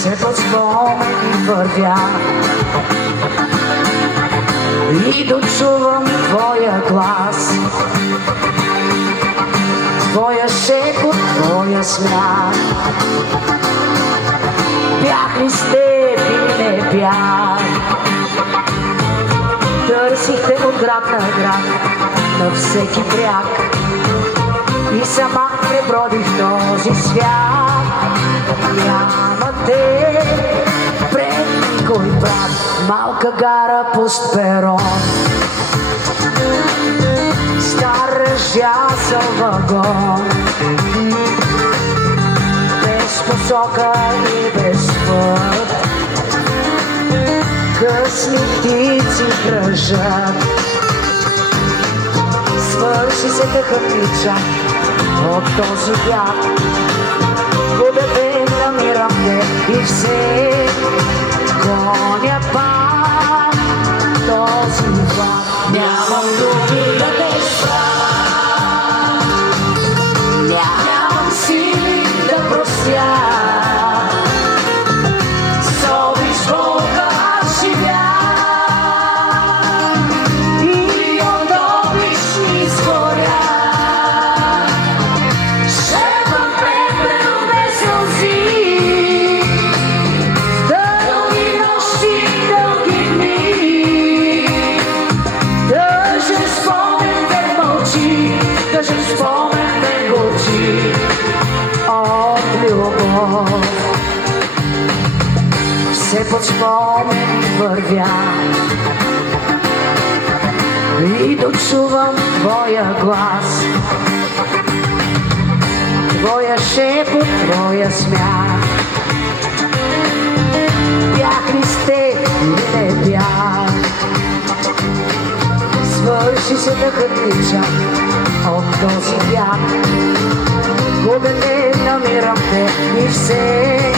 Все под спомени вървя и дочувам твоя глас, твоя шепот, твоя смях. Бях ли с теб или не бях? Търсихте от град на град, на всеки бряг, и сама пребродих този свят. Няма те пред никой брат, малка гара, пуст перон, стар ръждясъл вагон, без посока и без път. Късни птици кръжат, свърши се тъхъмнича от този бяг. Губя те, намирам те и все гоня пак този влак. Нямам думи да те спра, нямам сили да простя. Все под спомени вървя и дочувам твоя глас, твоя шепот, твоя смях. Бях ли с теб или не бях? Свърши се тъхътнича от този бяг. Губя те, намирам те и все